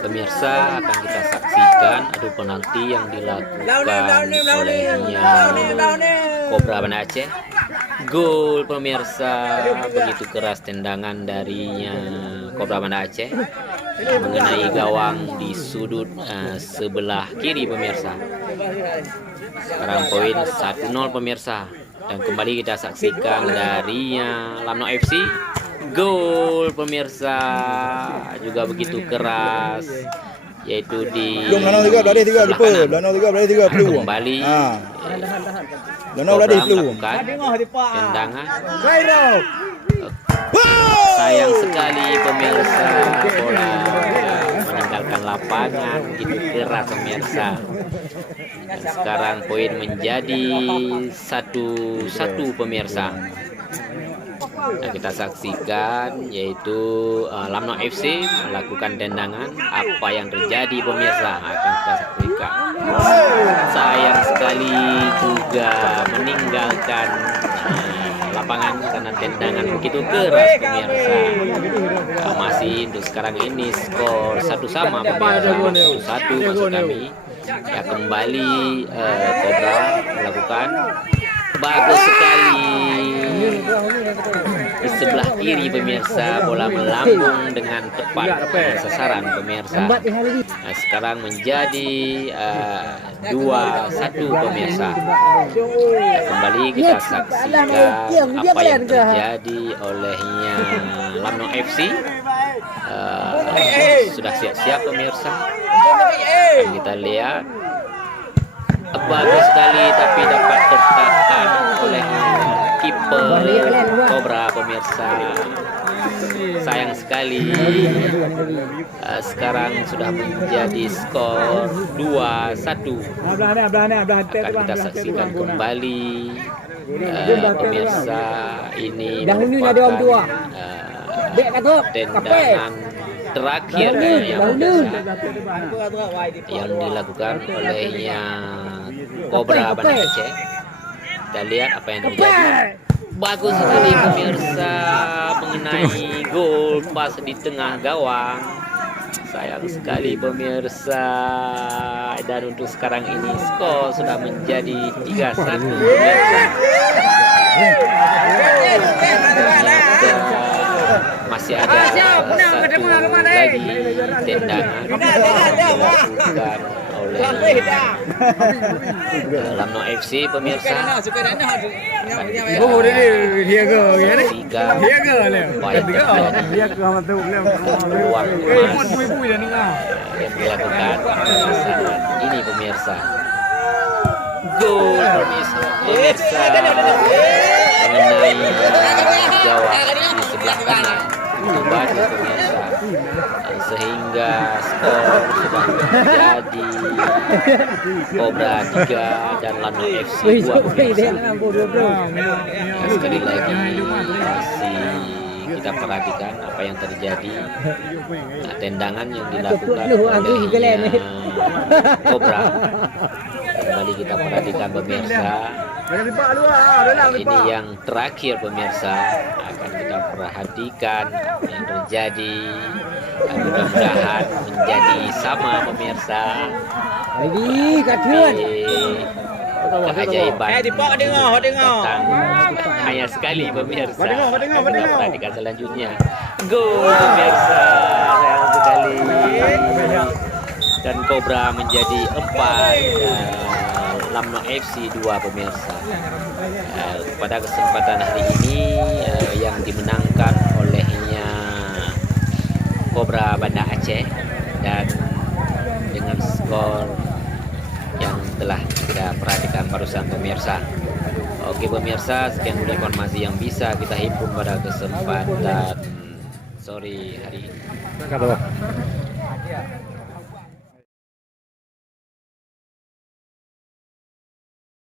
Pemirsa, akan kita saksikan adu penalti yang dilakukan olehnya Cobra Banda Aceh. Gol pemirsa, begitu keras tendangan darinya Cobra Banda Aceh mengenai gawang di sudut sebelah kiri pemirsa. Sekarang poin 1-0 pemirsa, dan kembali kita saksikan darinya Lamno FC. Gol pemirsa, juga begitu keras, yaitu di sebelah kanan. Kembali Cobra melakukan tendangan. Sayang sekali pemirsa, bola meninggalkan lapangan, begitu keras pemirsa. Dan sekarang poin menjadi 1-1 pemirsa. Nah, kita saksikan yaitu Lamno FC melakukan tendangan. Apa yang terjadi pemirsa akan kita saksikan. Sayang sekali juga meninggalkan lapangan karena tendangan begitu keras pemirsa. Masih untuk sekarang ini skor 1-1 pemirsa, 1-1 maksud kami. Ya, kembali Cobra melakukan bagus sekali di sebelah kiri pemirsa, bola melambung dengan tepat sasaran pemirsa. Nah, sekarang menjadi 2-1 pemirsa. Ya, kembali kita saksikan apa yang terjadi olehnya Lamno FC. Sudah siap-siap pemirsa. Dan kita lihat bagus sekali, tapi dapat tertahan oleh kiper Cobra pemirsa. Sayang sekali. Sekarang sudah menjadi skor 2-1. Akan kita saksikan kembali pemirsa, ini merupakan tendangan terakhir yang dilakukan olehnya Cobra Banda Aceh. Kita lihat apa yang terjadi. Bagus sekali pemirsa, mengenai gol pas di tengah gawang. Sayang sekali pemirsa, dan untuk sekarang ini skor sudah menjadi 3-1 pemirsa. Masih ada satu lagi tendangan dilakukan oleh Lamno FC pemirsa. Yang dilakukan ini pemirsa. Gol pemirsa mengenai gawang di sebelah kanan itu bagus pemirsa, sehingga skor sudah menjadi Cobra 3 dan Lamno FC 2 pemirsa. Sekali lagi masih kita perhatikan apa yang terjadi. Tendangan yang dilakukan oleh Cobra. Kembali kita perhatikan pemirsa. Ini yang terakhir pemirsa, akan kita perhatikan yang terjadi. Mudah-mudahan menjadi sama pemirsa. Keajaiban datang hanya sekali pemirsa. Kita perhatikan selanjutnya. Gol pemirsa, sayang sekali. Dan Cobra menjadi 4, Lamno FC 2 pemirsa. Pada kesempatan hari ini yang dimenangkan olehnya Cobra Banda Aceh, dan dengan skor yang telah kita perhatikan barusan pemirsa. Oke pemirsa, sekian dulu informasi yang bisa kita himpun pada kesempatan sore hari ini.